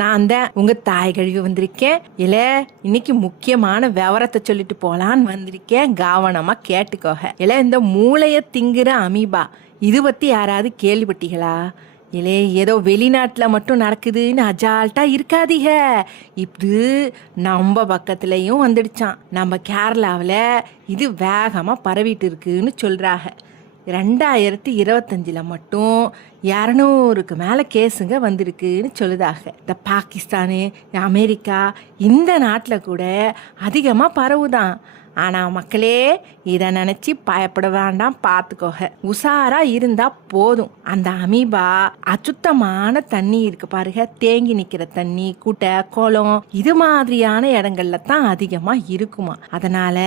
நான் தான் உங்க தாய் கழுவி வந்திருக்கேன். இன்னைக்கு முக்கியமான விவரத்தை சொல்லிட்டு போலான்னு வந்திருக்கேன். கவனமா கேட்டுக்கோக. இந்த மூளைய திங்குற அமீபா இது பத்தி யாராவது கேள்விப்பட்டீங்களா? ஏதோ வெளிநாட்டில் மட்டும் நடக்குதுன்னு அஜால்ட்டா இருக்காதீங்க. இப்படி நம்ம பக்கத்துலயும் வந்துடுச்சான். நம்ம கேரளாவில் இது வேகமாக பரவிட்டு இருக்குன்னு சொல்றாங்க. 2025 மட்டும் 200க்கு மேலே கேஸுங்க வந்திருக்குன்னு சொல்லுதாக. இந்த பாகிஸ்தானு, அமெரிக்கா இந்த நாட்டில் கூட அதிகமாக பரவுதான். ஆனால் மக்களே இதை நினச்சி பயப்பட வேண்டாம், பார்த்துக்கோக. உஷாரா இருந்தால் போதும். அந்த அமீபா அசுத்தமான தண்ணி இருக்கு பாருங்க, தேங்கி நிற்கிற தண்ணி, குட்டை, குளம் இது மாதிரியான இடங்கள்ல தான் அதிகமாக இருக்குமா. அதனால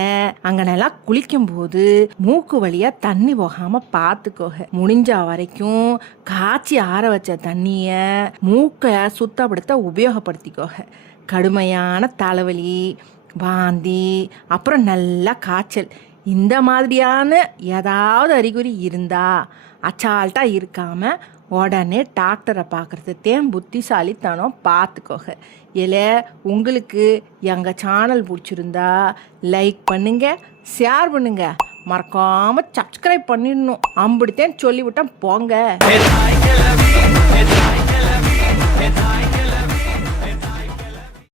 அங்கனெல்லாம் குளிக்கும் போது மூக்கு வழியா தண்ணி போகாம பார்த்துக்கோக. முடிஞ்ச வரைக்கும் காய்ச்சி ஆற வச்ச தண்ணிய மூக்கை சுத்தப்படுத்த உபயோகப்படுத்திக்கோக. கடுமையான தலைவலி, வாந்தி, அப்புறம் நல்லா காய்ச்சல் இந்த மாதிரியான ஏதாவது அறிகுறி இருந்தா அச்சால்ட்டா இருக்காம உடனே டாக்டரை பார்க்குறது புத்திசாலித்தனம், பார்த்துக்கோங்க. உங்களுக்கு எங்கள் சேனல் பிடிச்சிருந்தா லைக் பண்ணுங்க, ஷேர் பண்ணுங்க, மறக்காம சப்ஸ்கிரைப் பண்ணிடணும். அம்பிடித்தேன் சொல்லிவிட்டேன் போங்க.